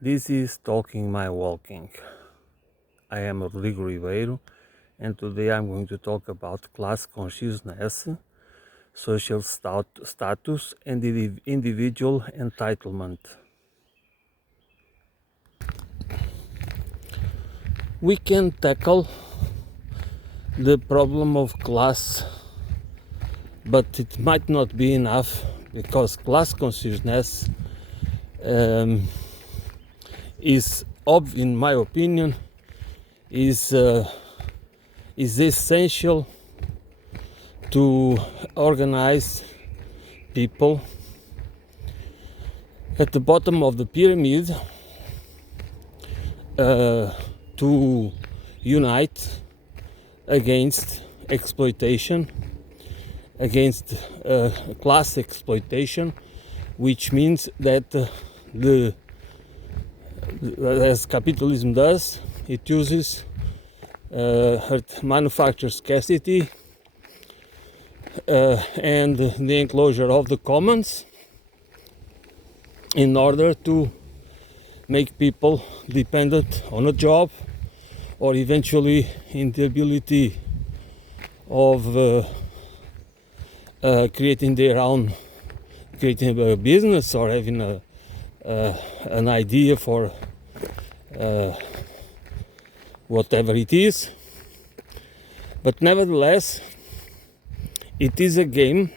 This is Talking My Walking. I am Rodrigo Ribeiro, and today I'm going to talk about class consciousness, social status, and individual entitlement. We can tackle the problem of class, but it might not be enough because class consciousness is, in my opinion, is essential to organize people at the bottom of the pyramid to unite against exploitation, against class exploitation, which means that as capitalism does, it uses manufactured scarcity and the enclosure of the commons in order to make people dependent on a job or eventually in the ability of creating a business or having an idea for whatever it is. But nevertheless, it is a game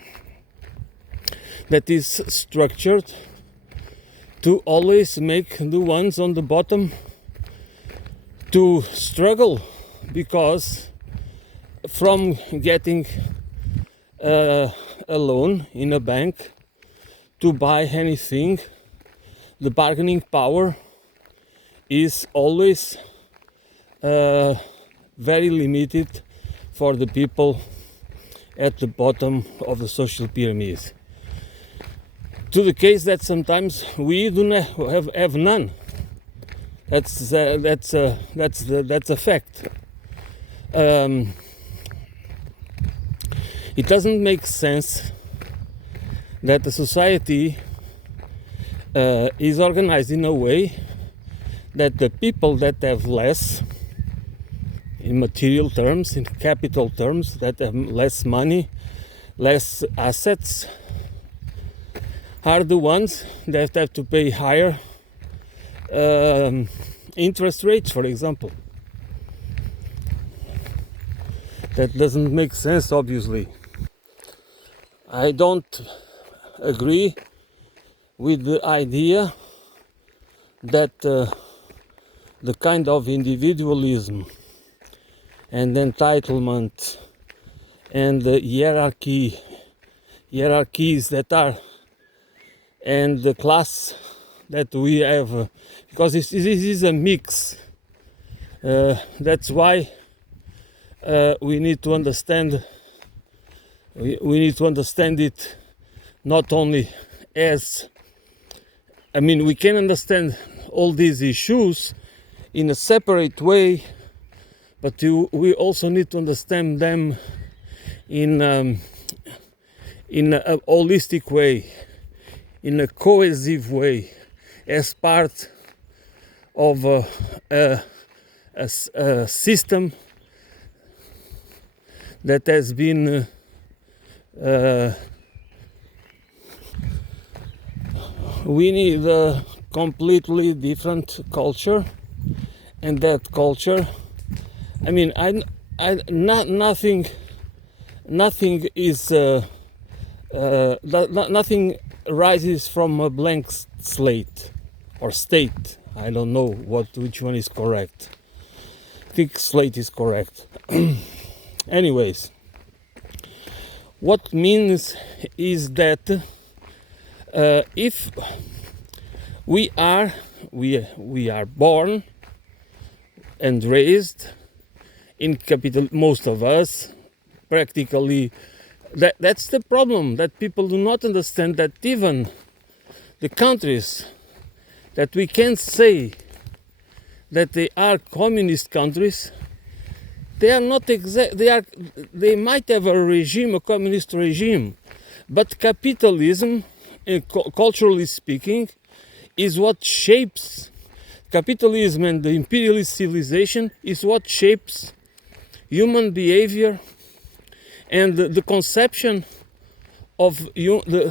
that is structured to always make the ones on the bottom to struggle, because from getting a loan in a bank to buy anything, the bargaining power is always very limited for the people at the bottom of the social pyramid, to the case that sometimes we do not have none. That's a fact. It doesn't make sense that the society is organized in a way that the people that have less, in material terms, in capital terms, that have less money, less assets, are the ones that have to pay higher interest rates, for example. That doesn't make sense, obviously. I don't agree with the idea that the kind of individualism and entitlement and the hierarchies that are, and the class that we have, because this is a mix. That's why we need to understand. We need to understand it not only as, we can understand all these issues in a separate way, but we also need to understand them in a holistic way, in a cohesive way, as part of a system that has been we need a completely different culture, and that culture, nothing is nothing rises from a blank slate or state. I don't know which one is correct. I think slate is correct. Anyways, what means is that if we are born and raised in capital, most of us practically, that's the problem, that people do not understand that even the countries that we can say that they are communist countries, they are not they might have a communist regime, but capitalism, culturally speaking, is what shapes capitalism and the imperialist civilization is what shapes human behavior and the conception of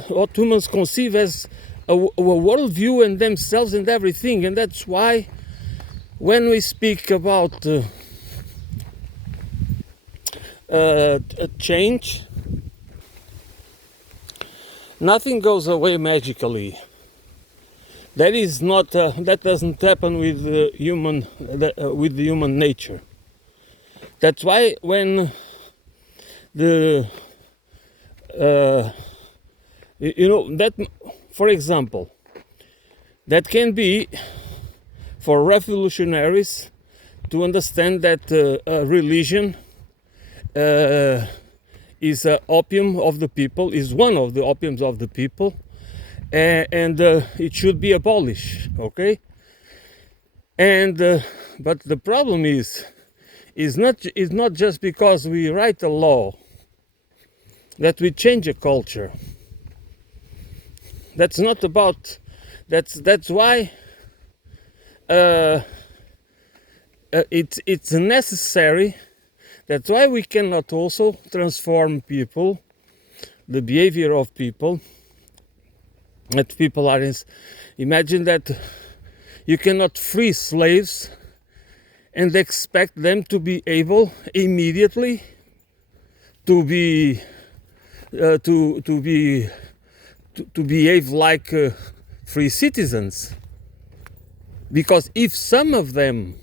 what humans conceive as a worldview and themselves and everything. And that's why when we speak about change, nothing goes away magically. That is not. That doesn't happen with the human nature. That's why when that, for example, that can be for revolutionaries to understand that religion is opium of the people, is one of the opiums of the people, and it should be abolished. Okay, and but the problem is not just because we write a law that we change a culture. That's not about. That's why it's necessary. That's why we cannot also transform people, the behavior of people. That people are imagine that you cannot free slaves and expect them to be able immediately to behave like free citizens. Because if some of them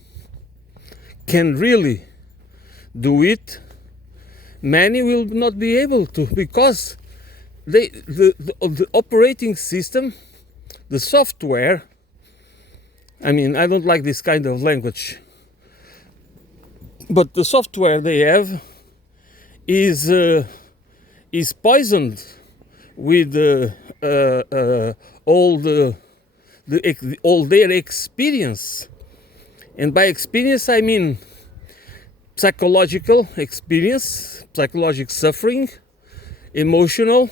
can really do it, many will not be able to, because the operating system, the software, I mean, I don't like this kind of language, but the software they have is poisoned with all their experience. And by experience I mean psychological experience, psychological suffering, emotional,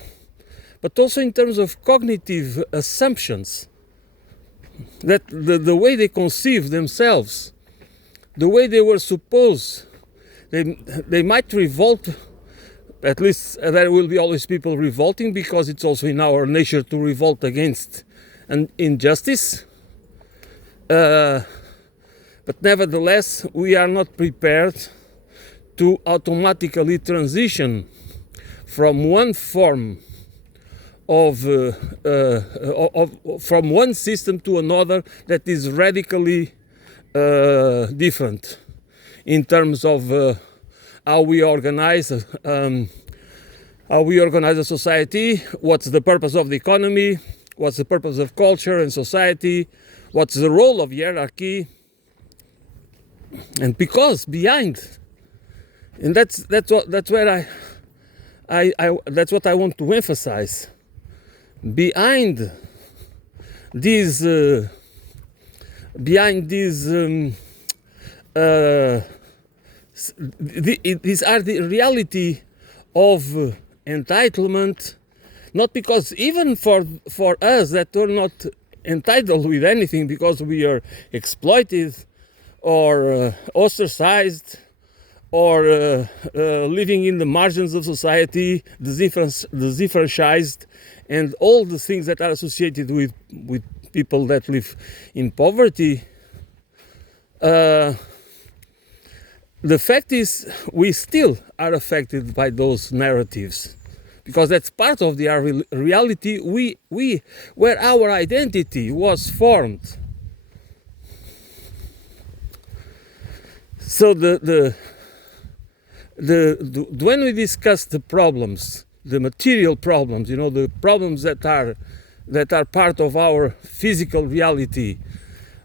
but also in terms of cognitive assumptions, that the way they conceive themselves, the way they were supposed, they might revolt. At least there will be always people revolting, because it's also in our nature to revolt against an injustice. But nevertheless, we are not prepared to automatically transition from one form from one system to another that is radically different in terms of how we organize a society, what's the purpose of the economy, what's the purpose of culture and society, what's the role of hierarchy. And because behind, and that's where that's what I want to emphasize. Behind these these are the reality of entitlement, not because even for us that we're not entitled with anything, because we are exploited or ostracized or living in the margins of society, disenfranchised, and all the things that are associated with people that live in poverty. The fact is, we still are affected by those narratives, because that's part of the reality where our identity was formed. So when we discuss the problems, the material problems, the problems that are part of our physical reality,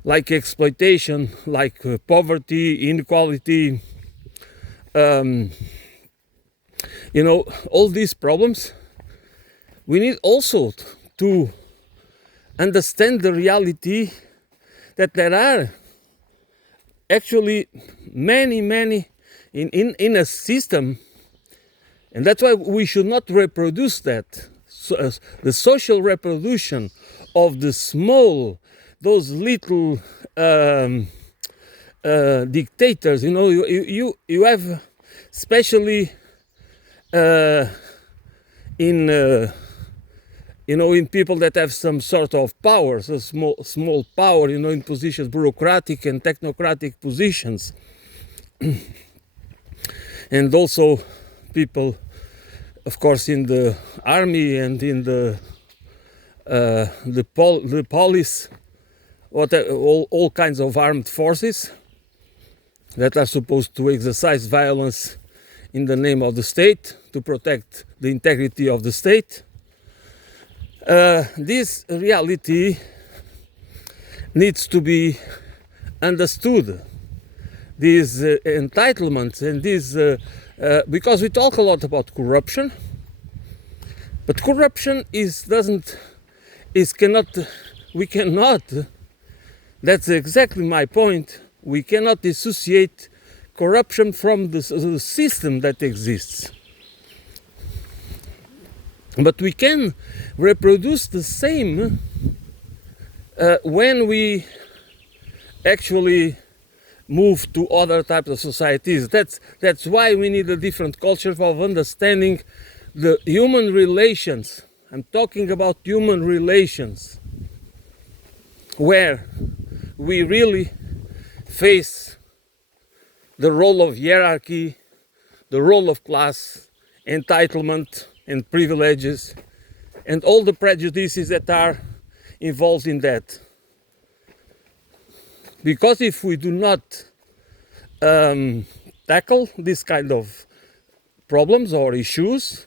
like exploitation, like poverty, inequality, all these problems, we need also to understand the reality that there are actually many in a system, and that's why we should not reproduce that. So, the social reproduction of the small, those little dictators. You have, especially in in people that have some sort of power, so small power, in positions, bureaucratic and technocratic positions, and also people, of course, in the army and in the police, all kinds of armed forces that are supposed to exercise violence in the name of the state to protect the integrity of the state. This reality needs to be understood. These entitlements and these, because we talk a lot about corruption, but corruption we cannot, that's exactly my point, we cannot dissociate corruption from the system that exists. But we can reproduce the same when we actually move to other types of societies. That's why we need a different culture of understanding the human relations. I'm talking about human relations, where we really face the role of hierarchy, the role of class, entitlement and privileges, and all the prejudices that are involved in that. Because if we do not tackle this kind of problems or issues,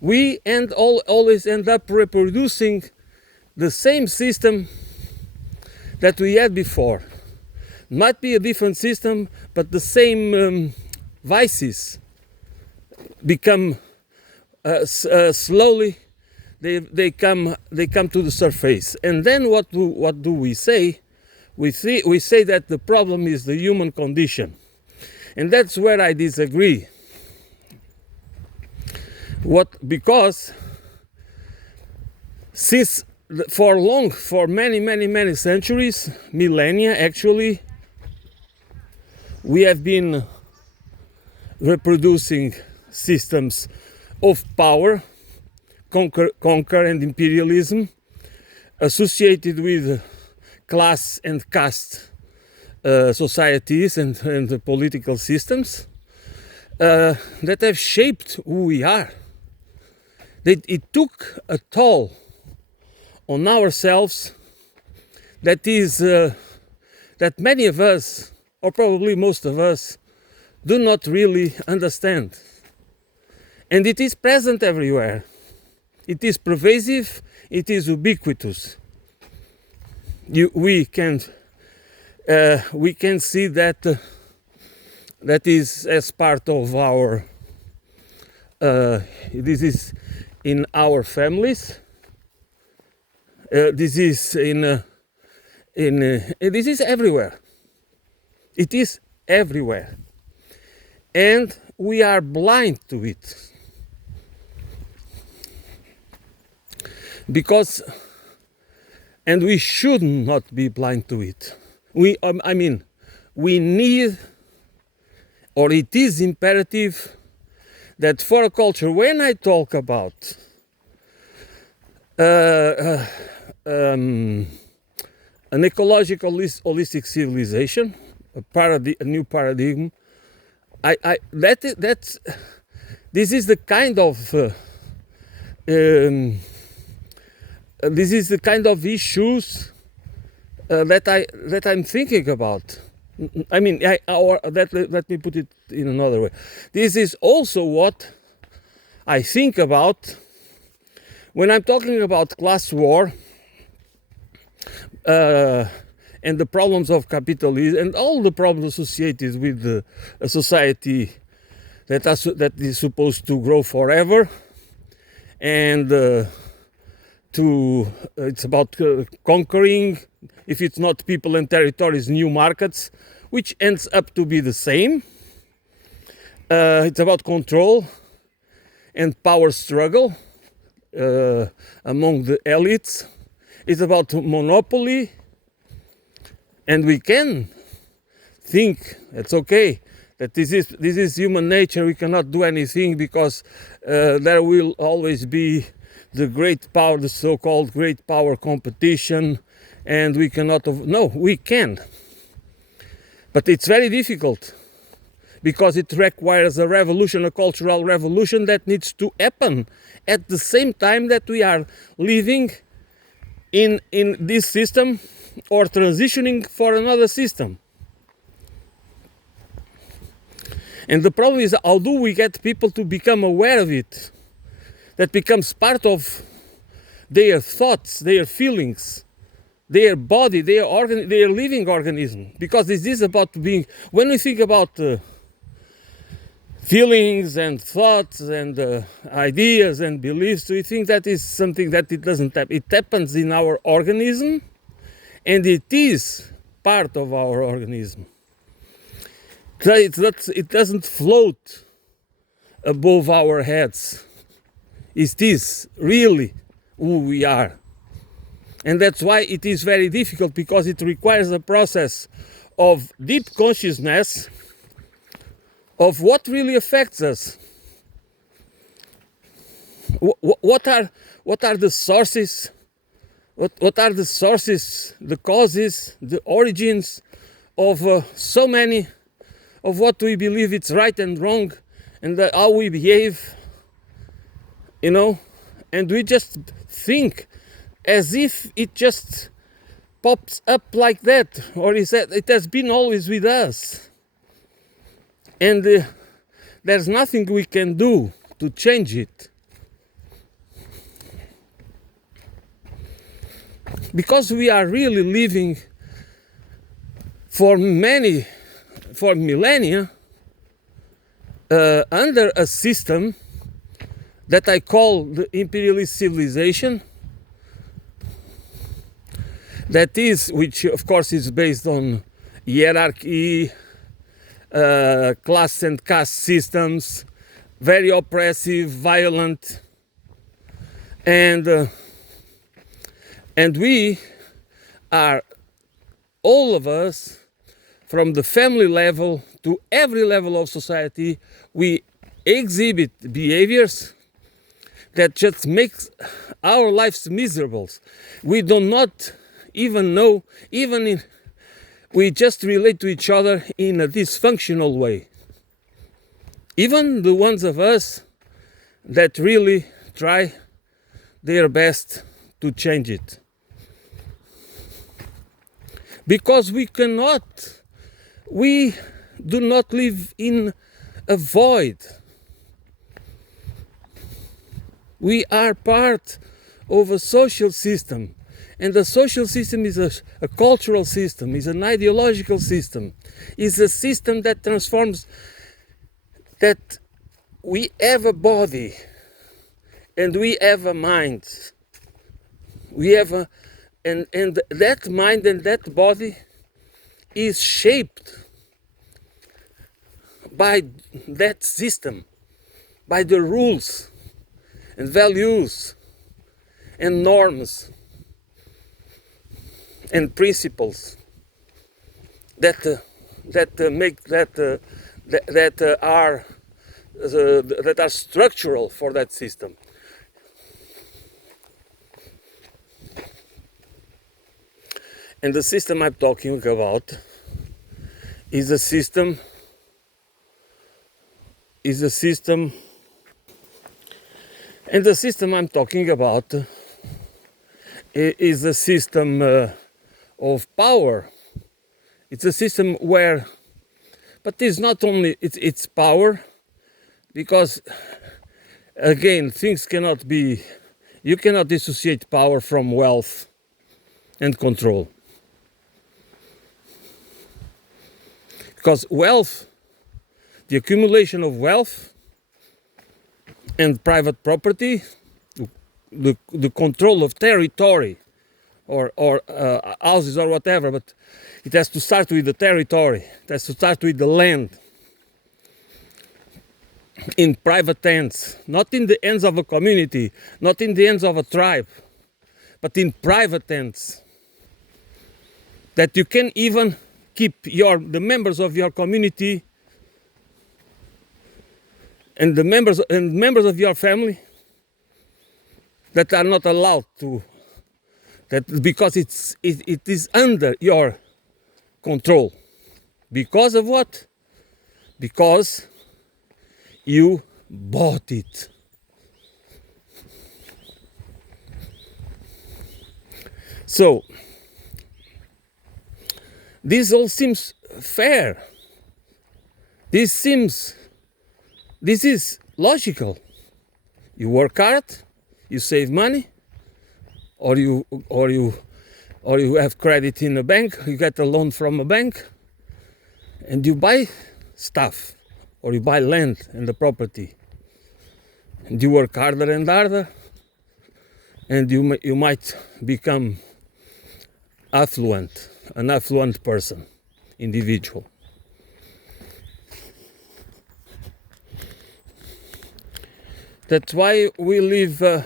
we always end up reproducing the same system that we had before. Might be a different system, but the same vices become slowly. They come to the surface, and then what do we say? We say that the problem is the human condition, and that's where I disagree. Because since for many centuries, millennia actually, we have been reproducing systems of power, conquer and imperialism, associated with class and caste societies and political systems that have shaped who we are. It took a toll on ourselves that many of us, or probably most of us, do not really understand. And it is present everywhere. It is pervasive, it is ubiquitous. We can see that is as part of our, this is in our families, this is this is everywhere. It is everywhere, and we are blind to it and we should not be blind to it. We need, or it is imperative that for a culture, when I talk about an ecological holistic civilization, a new paradigm, this is the kind of issues that I'm thinking about. Let me put it in another way. This is also what I think about when I'm talking about class war and the problems of capitalism and all the problems associated with a society that is supposed to grow forever, and it's about conquering, if it's not people and territories, new markets, which ends up to be the same. It's about control and power struggle among the elites. It's about monopoly And we can think it's okay, that this is human nature, we cannot do anything because there will always be the great power, the so-called great power competition, and we cannot. No, we can. But it's very difficult because it requires a revolution, a cultural revolution that needs to happen at the same time that we are living in this system or transitioning for another system. And the problem is, how do we get people to become aware of it? That becomes part of their thoughts, their feelings, their body, their living organism. Because this is about being, when we think about feelings and thoughts and ideas and beliefs, we think that is something that it doesn't happen. It happens in our organism, and it is part of our organism. It doesn't float above our heads. It is really who we are. And that's why it is very difficult, because it requires a process of deep consciousness of what really affects us. What are the sources? What are the sources, the causes, the origins of so many of what we believe it's right and wrong, and how we behave, and we just think as if it just pops up like that, or it has been always with us, and there's nothing we can do to change it, because we are really living for millennia under a system that I call the imperialist civilization, which of course is based on hierarchy, class and caste systems, very oppressive, violent, and we are, all of us, from the family level to every level of society, we exhibit behaviors that just makes our lives miserable. We do not even know, we just relate to each other in a dysfunctional way. Even the ones of us that really try their best to change it. Because we do not live in a void. We are part of a social system, and the social system is a cultural system, is an ideological system, is a system that transforms, that we have a body and we have a mind. We have and that mind and that body is shaped by that system, by the rules and values and norms and principles that are structural for that system. And the system I'm talking about is a system, and the system I'm talking about is a system of power. It's a system where, but it's not only, it's power, because again, things cannot be, you cannot dissociate power from wealth and control. Because wealth, the accumulation of wealth and private property, the control of territory or houses or whatever, but it has to start with the territory, it has to start with the land, in private hands, not in the hands of a community, not in the hands of a tribe, but in private hands. that you can even keep the members of your community and the members of your family that are not allowed to, that because it is under your control. Because of what? Because you bought it. So this all seems fair. This is logical. You work hard, you save money, or you have credit in a bank, you get a loan from a bank, and you buy stuff, or you buy land and the property, and you work harder and harder, and you might become an affluent person, individual. That's why we live.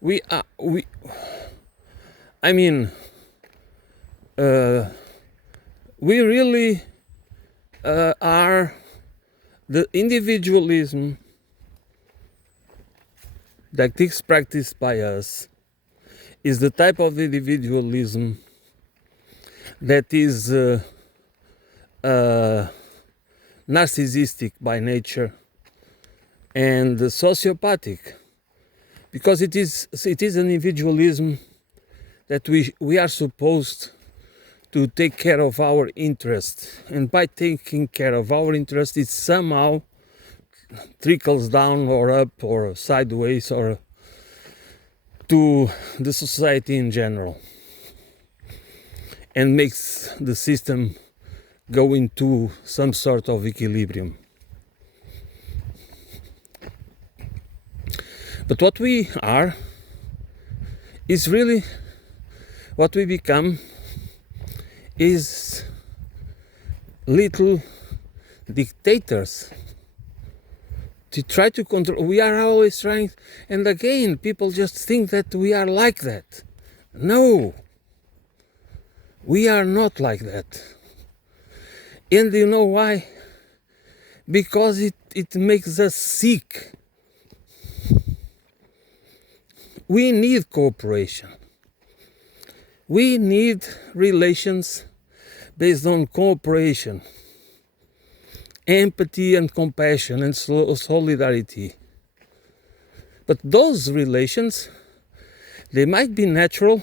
We really are the individualism that is practiced by us is the type of individualism that is narcissistic by nature and sociopathic, because it is an individualism that we are supposed to take care of our interests, and by taking care of our interests it somehow trickles down or up or sideways or to the society in general, and makes the system go into some sort of equilibrium. But what we are is really, what we become is little dictators to try to control. We are always trying, and again, people just think that we are like that. No, we are not like that. And you know why? Because it makes us sick. We need cooperation. We need relations based on cooperation, empathy and compassion and solidarity. But those relations, they might be natural,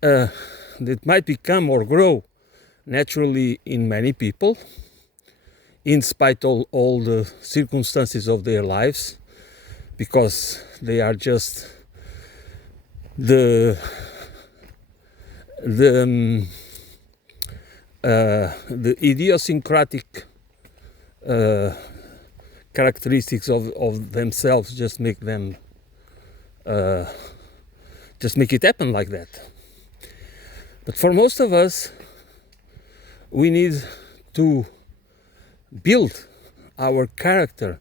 they might become or grow naturally in many people, in spite of all the circumstances of their lives, because they are just the idiosyncratic characteristics of themselves just make them just make it happen like that. But for most of us, we need to build our character,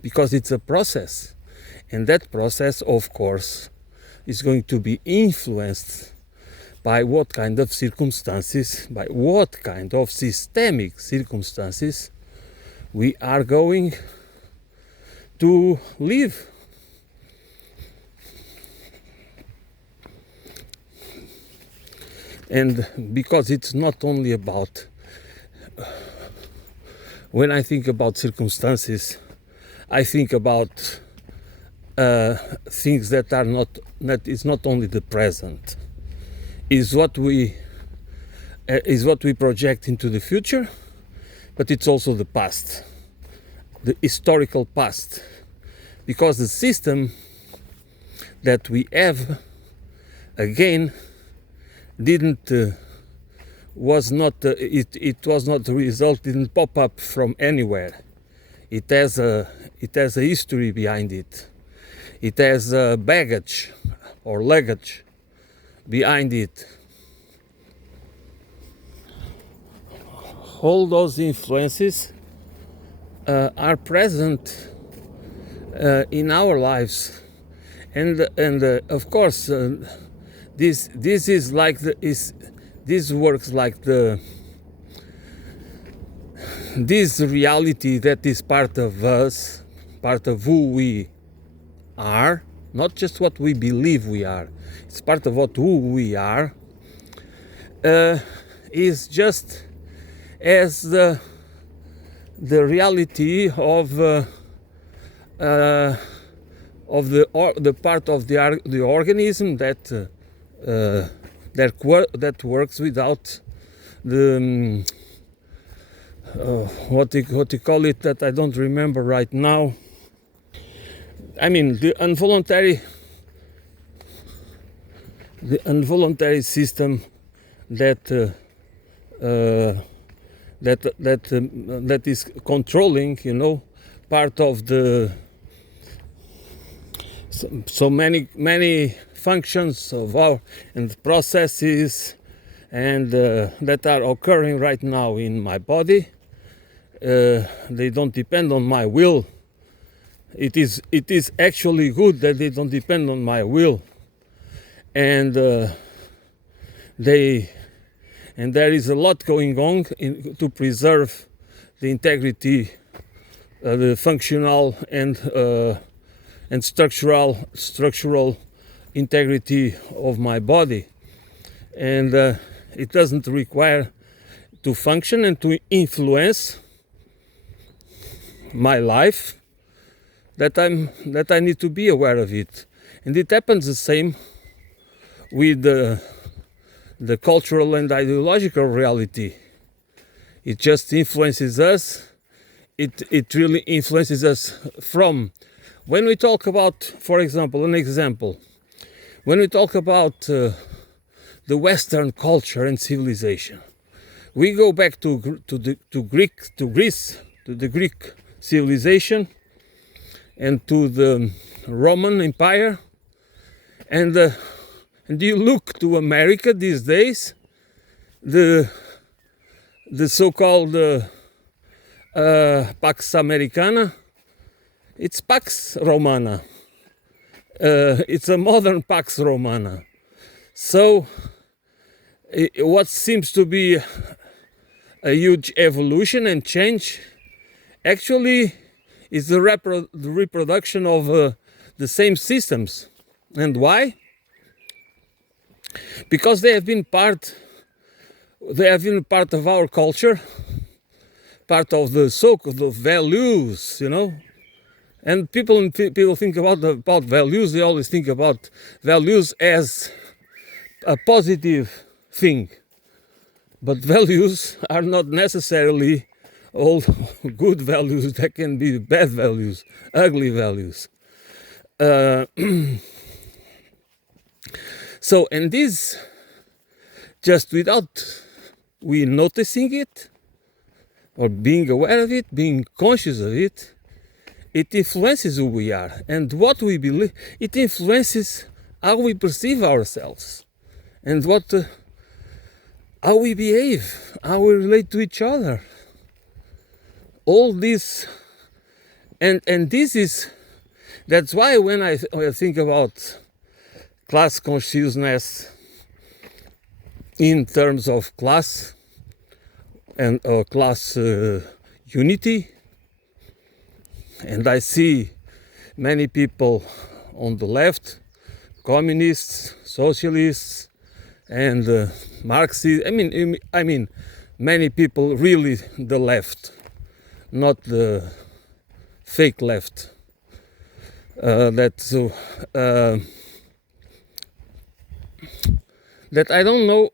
because it's a process, and that process, of course, is going to be influenced by what kind of circumstances, by what kind of systemic circumstances we are going to live. And because it's not only about, when I think about circumstances, I think about things that are not, that is not only the present, is what we project into the future, but it's also the past, the historical past, because the system that we have, again, was not the result, didn't pop up from anywhere. It has a history behind it. It has a baggage or luggage behind it. All those influences are present in our lives, and of course this is like this works like this reality that is part of us, part of who we are, not just what we believe we are. It's part of who we are. Is just as the reality of the part of the organism that works without the what you call it, that I don't remember right now. I mean the involuntary system that is controlling, part of the so many functions of our and processes and that are occurring right now in my body. They don't depend on my will. It is actually good that they don't depend on my will, and there is a lot going on to preserve the integrity, the functional and structural integrity of my body, and it doesn't require to function and to influence my life that I need to be aware of it. And it happens the same with the cultural and ideological reality. It just influences us. It really influences us from when we talk about, for example, when we talk about the Western culture and civilization, we go back to Greece, to the Greek civilization, and to the Roman Empire, and you look to America these days, the so-called Pax Americana, it's Pax Romana. It's a modern Pax Romana. So what seems to be a huge evolution and change actually is the reproduction of the same systems. And why? Because they have been part of our culture, part of the so-called values, And people think about values. They always think about values as a positive thing, but values are not necessarily all good values. There can be bad values, ugly values. So, and this, just without we noticing it or being aware of it, being conscious of it, it influences who we are and what we believe. It influences how we perceive ourselves and how we behave, how we relate to each other. All this, and that's why when I think about class consciousness in terms of class and class unity, and I see many people on the left, communists, socialists, and Marxists. I mean, many people really the left, not the fake left. That I don't know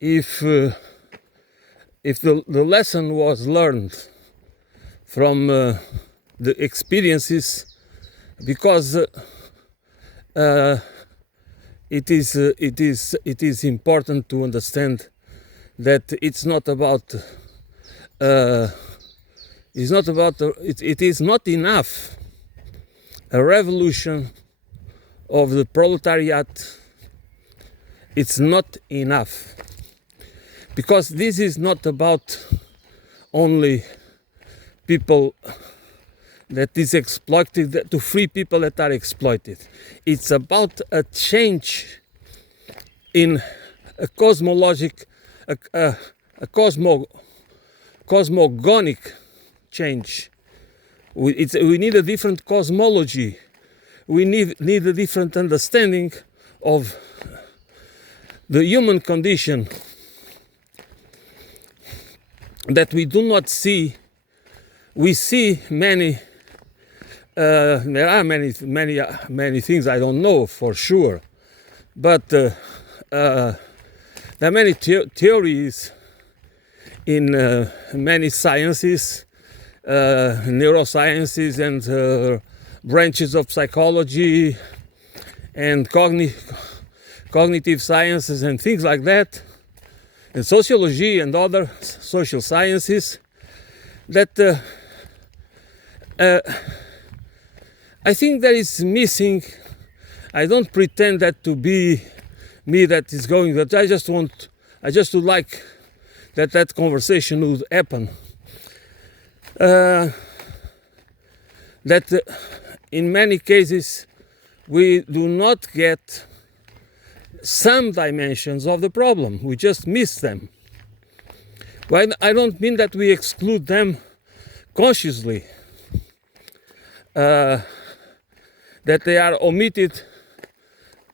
if the lesson was learned from the experiences, because it is important to understand that it is not enough a revolution of the proletariat. It's not enough, because this is not about only people that is exploited, to free people that are exploited. It's about a change in a cosmogonic change. We need a different cosmology. We need a different understanding of the human condition that we do not see. We see many. There are many things I don't know for sure, but there are many theories in many sciences, neurosciences, and branches of psychology and cognitive sciences and things like that, and sociology and other social sciences, that I think that is missing. I don't pretend that to be me that is going, that I just would like that conversation would happen. That in many cases we do not get some dimensions of the problem. We just miss them. Well, I don't mean that we exclude them consciously, that they are omitted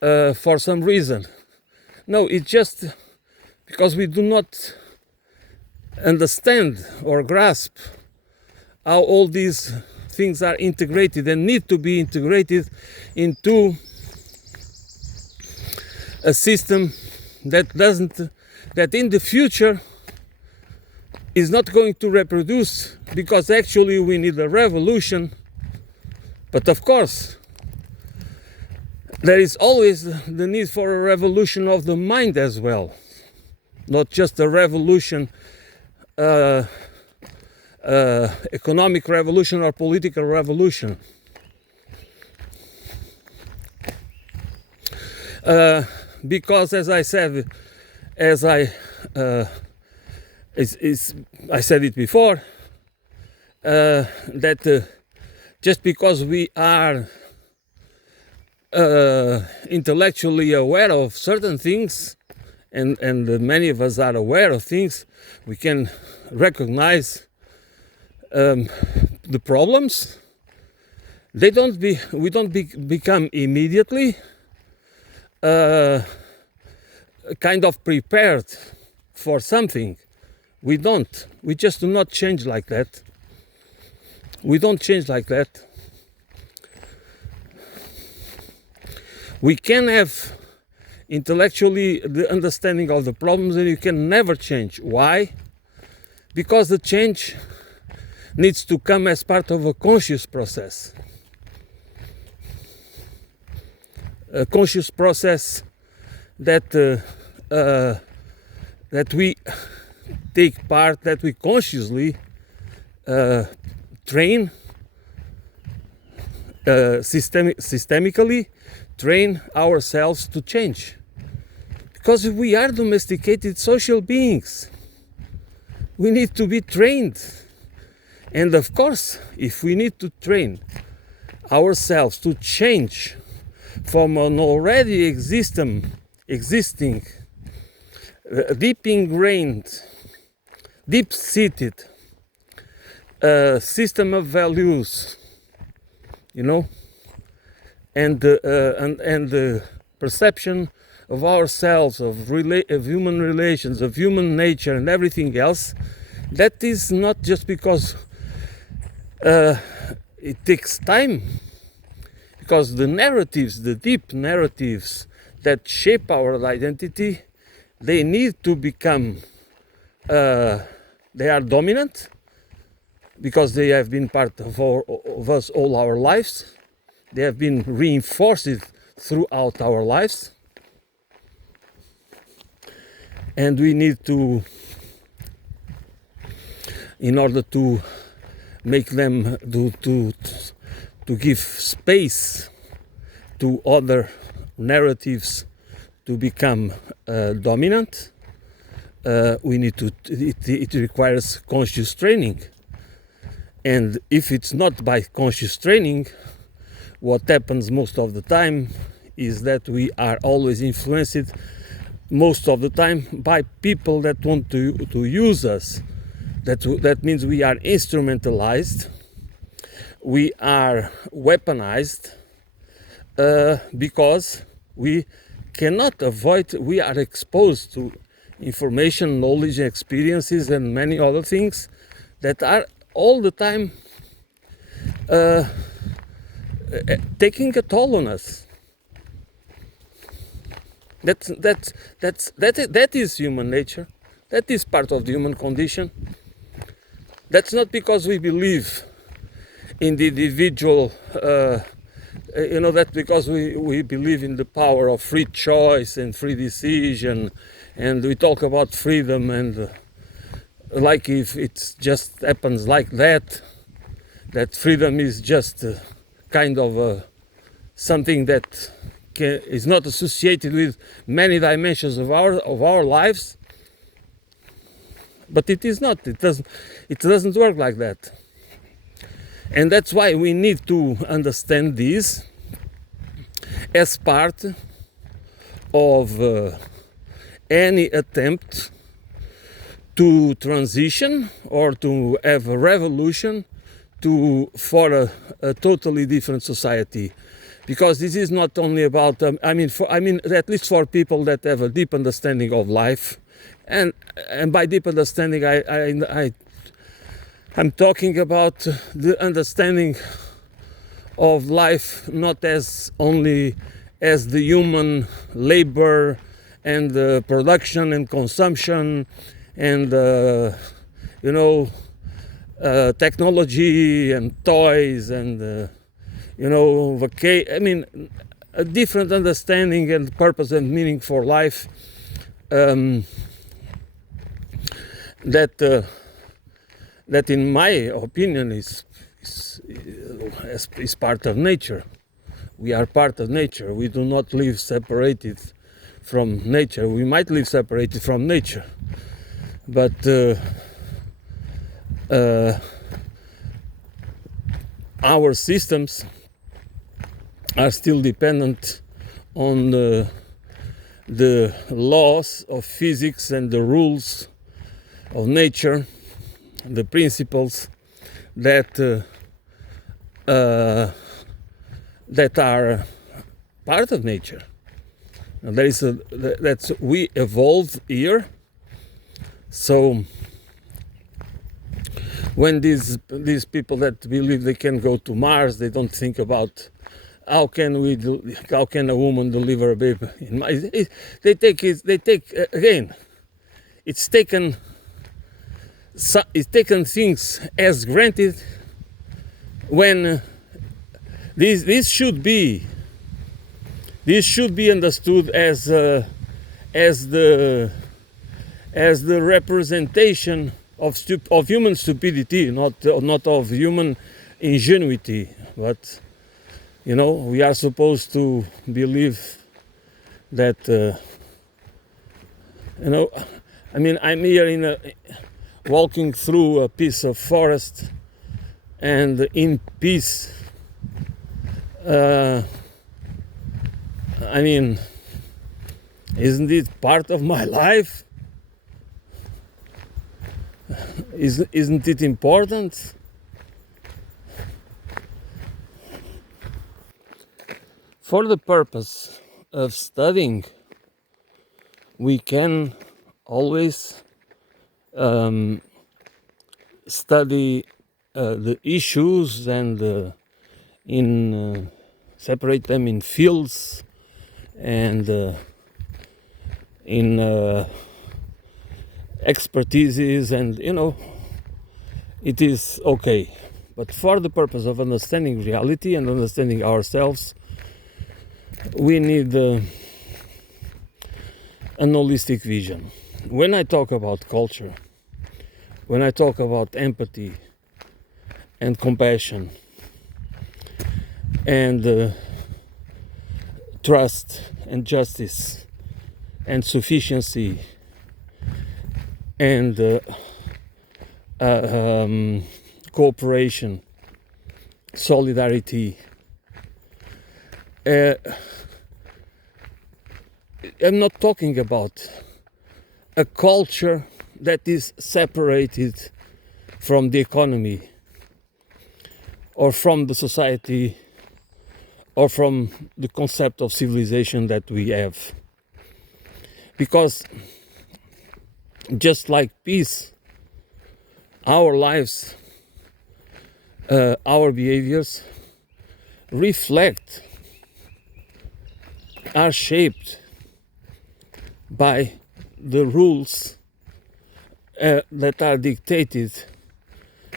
for some reason. No, it's just because we do not understand or grasp how all these things are integrated and need to be integrated into a system that in the future is not going to reproduce, because actually we need a revolution. But of course, there is always the need for a revolution of the mind as well, not just a revolution, economic revolution or political revolution. Because, as I said, I said it before, that just because we are intellectually aware of certain things, and many of us are aware of things, we can recognize the problems. We don't become immediately kind of prepared for something. We don't. We just do not change like that. We don't change like that. We can have intellectually the understanding of the problems, and you can never change. Why? Because the change needs to come as part of a conscious process. A conscious process that we take part, that we consciously train, systemically train ourselves to change. Because we are domesticated social beings. We need to be trained. And of course, if we need to train ourselves to change from an already existing, deep ingrained, deep-seated system of values, and the perception of ourselves, of human relations, of human nature, and everything else, that is not just because it takes time. Because the narratives, the deep narratives that shape our identity, they need to become, they are dominant, because they have been part of us all our lives. They have been reinforced throughout our lives. And we need to, in order to make them, to give space to other narratives to become dominant, we need to. It requires conscious training, and if it's not by conscious training, what happens most of the time is that we are always influenced most of the time by people that want to use us. That means we are instrumentalized, we are weaponized, because we cannot avoid, we are exposed to information, knowledge, experiences, and many other things that are all the time taking a toll on us. That is human nature. That is part of the human condition. That's not because we believe in the individual, that's because we believe in the power of free choice and free decision, and we talk about freedom, and like if it just happens like that freedom is just kind of something that is not associated with many dimensions of our lives. But it is not. It doesn't work like that. And that's why we need to understand this as part of any attempt to transition or to have a revolution for a totally different society. Because this is not only about, at least for people that have a deep understanding of life, and by deep understanding, I'm talking about the understanding of life not as only as the human labor and production and consumption and technology and toys and a different understanding and purpose and meaning for life, that in my opinion is part of nature. We are part of nature. We do not live separated from nature. We might live separated from nature, but our systems are still dependent on the laws of physics and the rules of nature, the principles that are part of nature. And we evolved here. So when these people that believe they can go to Mars, they don't think about how can a woman deliver a baby. They take again. It's taken things as granted when this should be understood as the representation of human stupidity, not of human ingenuity. But we are supposed to believe that I'm here walking through a piece of forest, and in peace. Isn't it part of my life? Isn't it important? For the purpose of studying, we can always study the issues and separate them in fields and in expertises, and it is okay. But for the purpose of understanding reality and understanding ourselves, we need an holistic vision. When I talk about culture, when I talk about empathy and compassion and trust and justice and sufficiency and cooperation, solidarity, I'm not talking about a culture that is separated from the economy or from the society or from the concept of civilization that we have. Because just like peace, our lives, our behaviors reflect, are shaped by the rules that are dictated,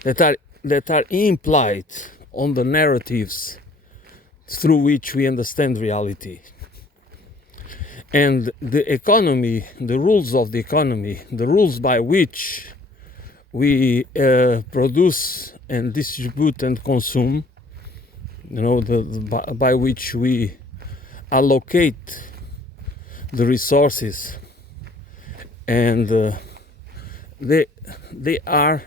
that are implied on the narratives through which we understand reality. And the economy, the rules of the economy, the rules by which we produce and distribute and consume, by which we allocate the resources, and they are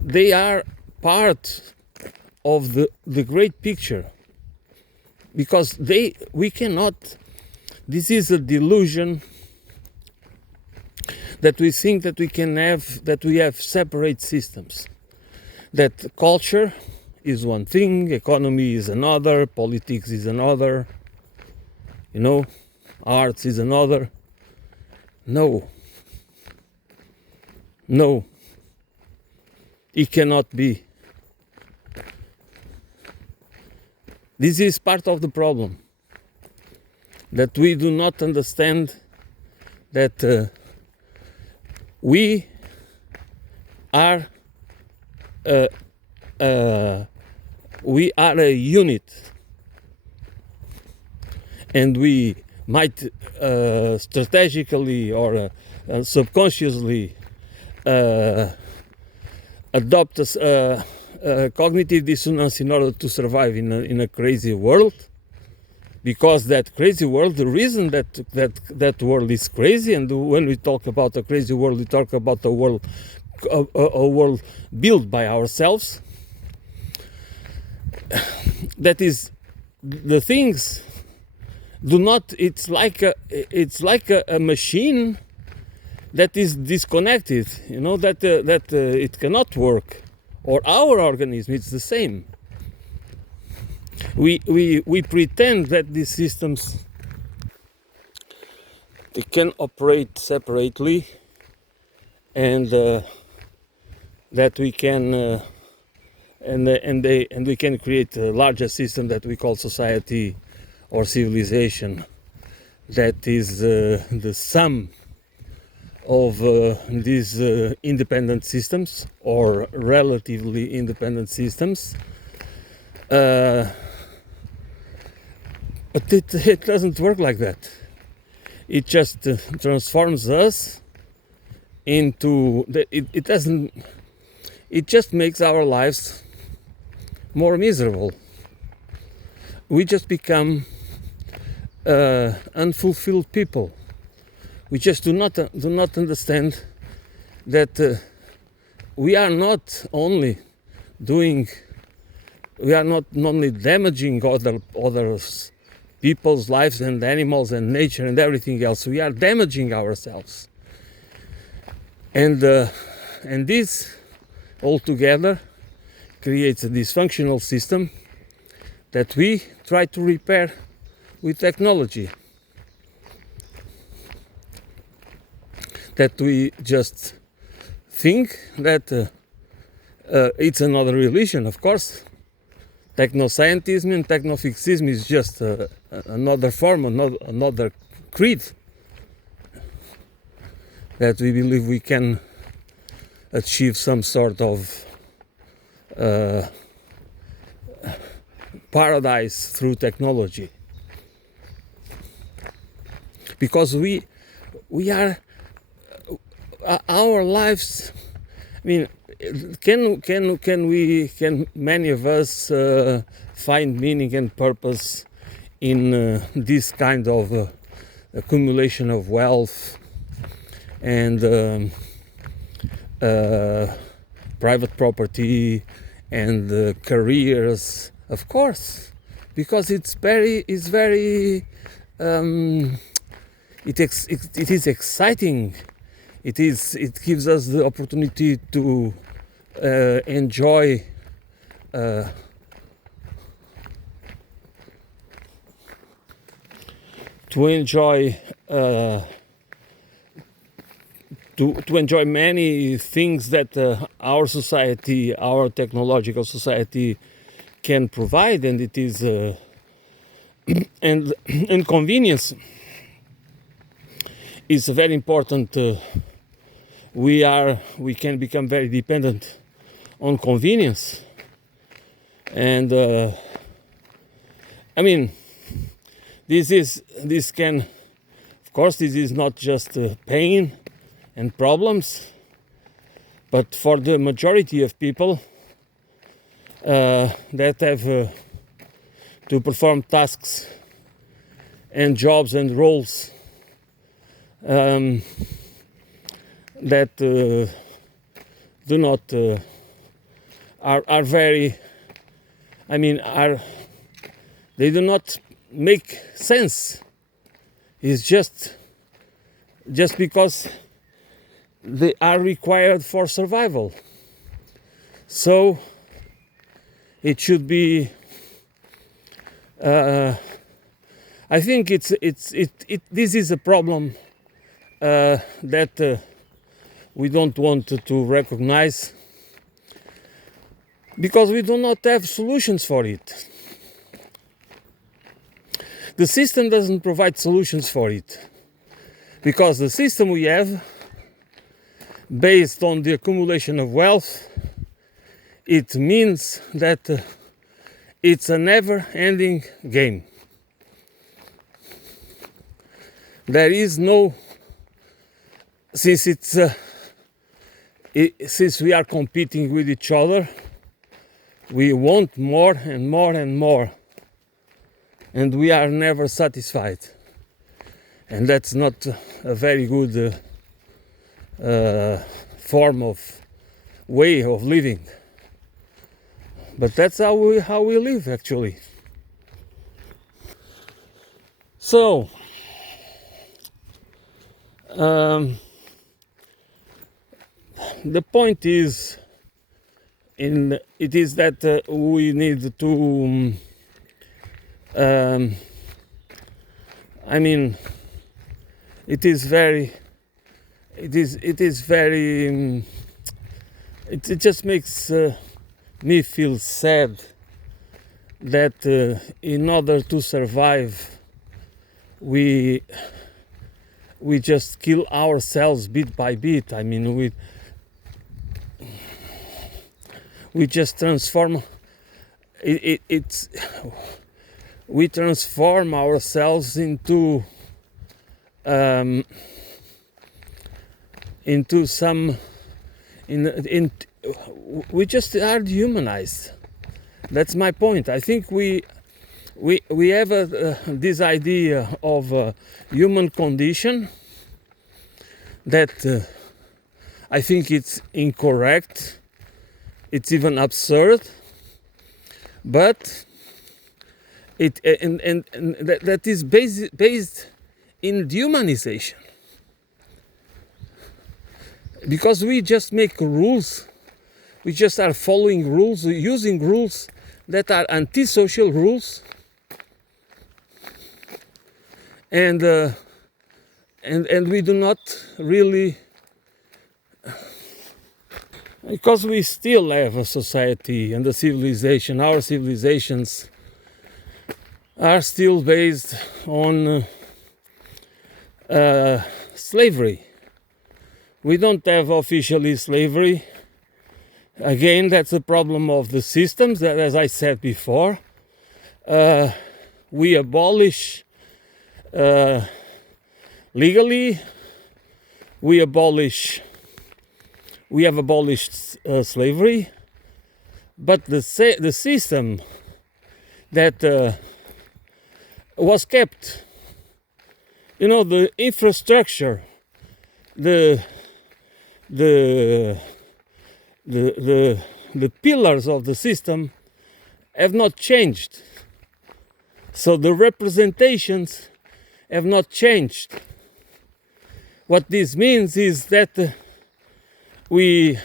they are part of the great picture, because we cannot. This is a delusion that we think that we have separate systems, that culture is one thing, economy is another, politics is another, arts is another. No, it cannot be. This is part of the problem, that we do not understand that we are a unit, and we might strategically or subconsciously adopt a cognitive dissonance in order to survive in a crazy world. Because that crazy world, the reason that world is crazy, and when we talk about a crazy world, we talk about a world built by ourselves. That is, the things do not. It's like a machine that is disconnected. That it cannot work. Or our organism, it's the same. We pretend that these systems, they can operate separately, and that we can and we can create a larger system that we call society or civilization, that is the sum of these independent systems or relatively independent systems. But it doesn't work like that. It just transforms us into it doesn't. It just makes our lives more miserable. We just become unfulfilled people. We just do not understand that we are not only damaging others people's lives and animals and nature and everything else. We are damaging ourselves, and this altogether creates a dysfunctional system that we try to repair with technology. That we just think that it's another religion, of course. Technoscientism and technofixism is just another form, another creed that we believe we can achieve some sort of paradise through technology, because we are our lives. I mean, can many of us find meaning and purpose in this kind of accumulation of wealth and private property and careers? Of course, because it's very it is exciting. It gives us the opportunity to enjoy to enjoy many things that our society, our technological society, can provide, and it is and convenience is very important. We can become very dependent on convenience, and I mean, this can, of course, this is not just pain and problems, but for the majority of people that have to perform tasks and jobs and roles that do not are very, they do not make sense. It's just because they are required for survival. So it should be. I think this is a problem that we don't want to recognize, because we do not have solutions for it. The system doesn't provide solutions for it, because the system we have, based on the accumulation of wealth, it means that it's a never-ending game. There is no, since we are competing with each other, we want more and more and more, and we are never satisfied, and that's not a very good form of way of living. But that's how we live, actually. So the point is, it is that we need to. It is very. It just makes me feel sad that in order to survive, we just kill ourselves bit by bit. I mean, we just transform we transform ourselves into some we just are dehumanized. That's my point. I think we have this idea of human condition that I think it's incorrect. It's even absurd, but that is based in dehumanization, because we just make rules. We just are following rules, using rules that are antisocial rules, and we do not really, because we still have a society and a civilization. Our civilizations are still based on slavery. We don't have officially slavery. Again, that's a problem of the systems that, as I said before, we abolish legally. We have abolished slavery, but the system that was kept, the infrastructure, the pillars of the system have not changed. So the representations have not changed. What this means is that we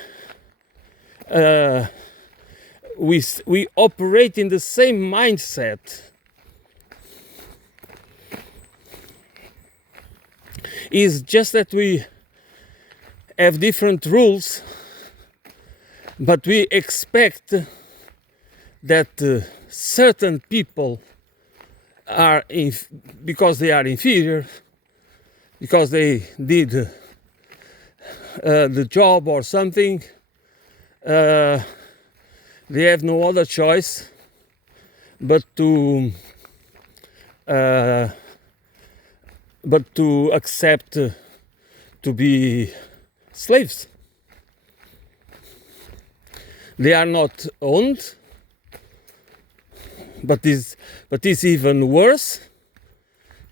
operate in the same mindset. It's just that we have different rules, but we expect that certain people are, because they are inferior, because they did the job or something, they have no other choice but to accept to be slaves. They are not owned, but is even worse,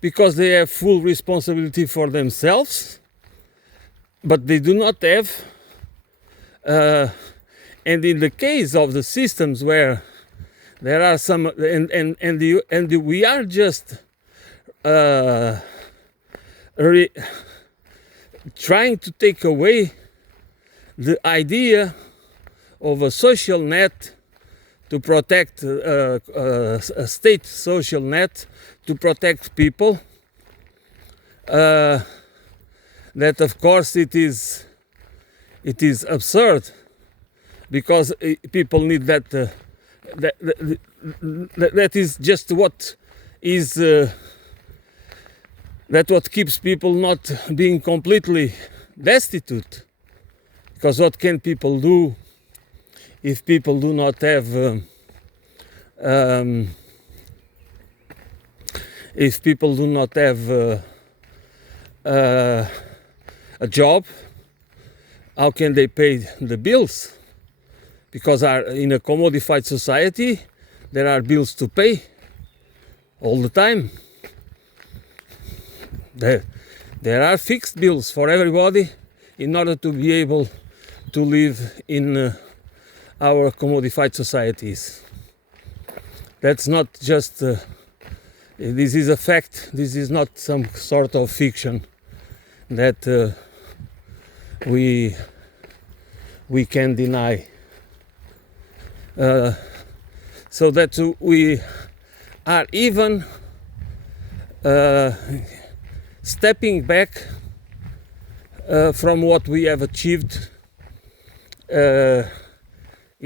because they have full responsibility for themselves, but they do not have. And in the case of the systems where there are some, and we are just trying to take away the idea of a social net to protect a state social net to protect people. That of course it is absurd, because people need that. That is just what is. That what keeps people not being completely destitute. Because what can people do if people do not have a job? How can they pay the bills? Because in a commodified society, there are bills to pay all the time. There are fixed bills for everybody in order to be able to live in our commodified societies. That's not just, this is a fact, this is not some sort of fiction that we can deny. So that we are even stepping back from what we have achieved,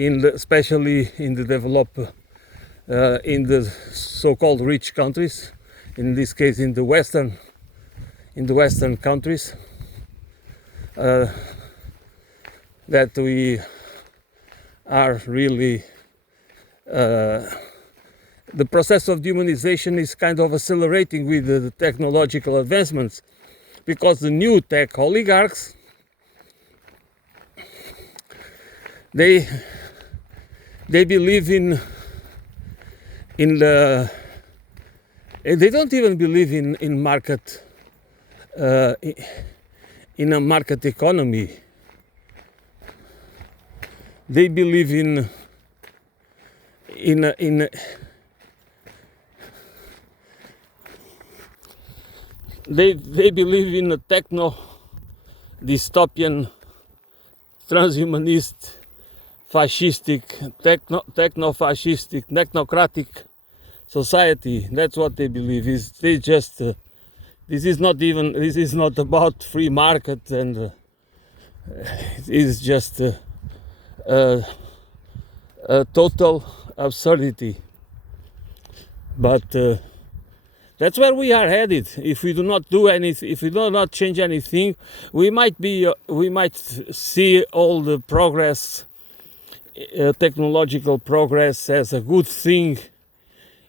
especially in the in the so-called rich countries, in this case in the Western countries, that we are really the process of dehumanization is kind of accelerating with the technological advancements, because the new tech oligarchs, they believe in the, they don't even believe in market, in a market economy. They believe they believe in a techno dystopian, transhumanist, fascistic, techno-fascistic, technocratic society. That's what they believe. They just this is not about free market, and it is just a total absurdity. But that's where we are headed. If we do not do anything, if we do not change anything, we might see all the progress, technological progress, as a good thing,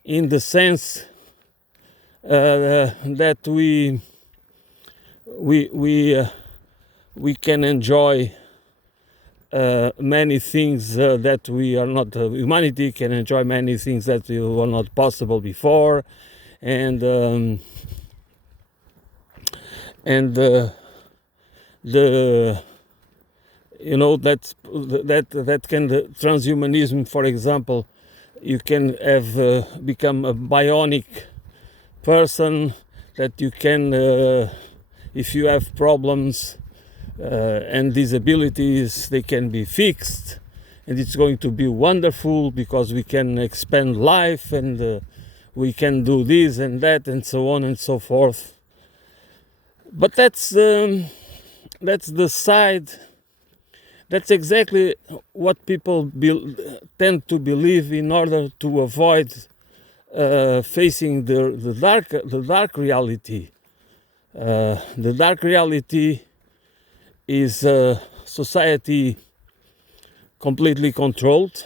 in the sense that we can enjoy many things that we are not. Humanity can enjoy many things that were not possible before, and the you know that can, the transhumanism, for example, you can have become a bionic person, that you can, if you have problems and disabilities, they can be fixed, and it's going to be wonderful because we can expand life, and we can do this and that and so on and so forth. But that's the side. That's exactly what people tend to believe in order to avoid facing the dark reality. The dark reality is a society completely controlled.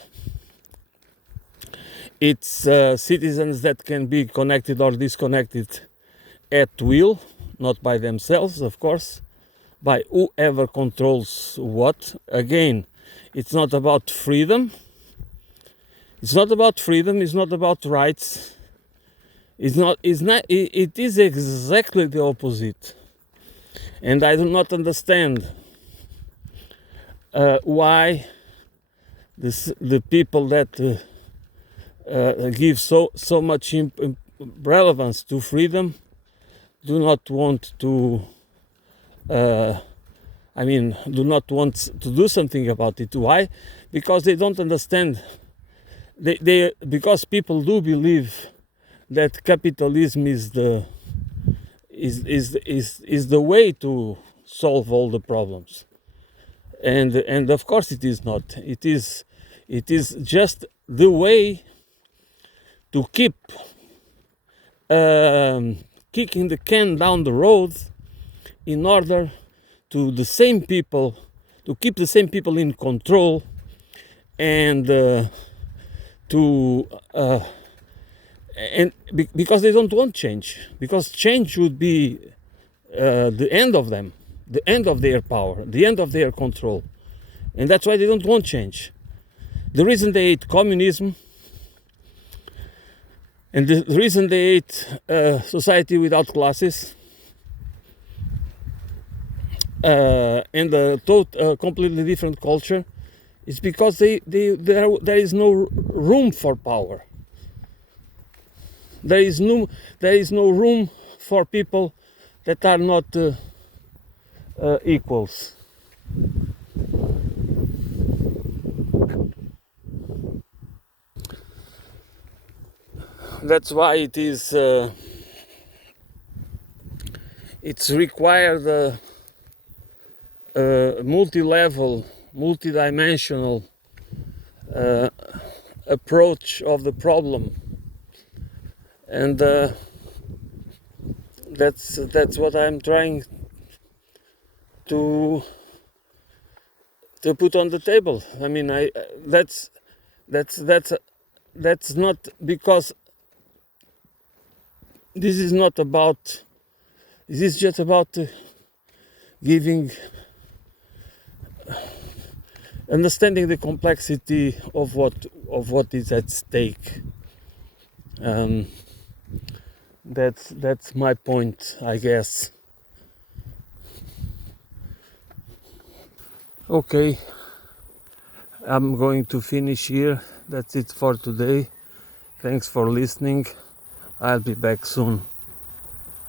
It's citizens that can be connected or disconnected at will, not by themselves, of course, by whoever controls what. Again, it's not about freedom. It's not about freedom. It's not about rights. It's not. It's not. It is exactly the opposite. And I do not understand why the people that give so much relevance to freedom do not want to. Do not want to do something about it. Why? Because they don't understand. Because people do believe that capitalism is the way to solve all the problems, and of course it is not. It is just the way to keep kicking the can down the road in order to keep the same people in control, and because they don't want change, because change would be the end of them, the end of their power, the end of their control, and that's why they don't want change. The reason they hate communism, and the reason they hate society without classes, and a completely different culture, is because there is no room for power. There is no room for people that are not equals. That's why it's required multi-level, multi-dimensional approach of the problem, and that's what I'm trying to put on the table. I mean, that's not because this is not about. This is just about giving, understanding the complexity of what is at stake. That's my point, I guess. Okay, I'm going to finish here. That's it for today. Thanks for listening. I'll be back soon.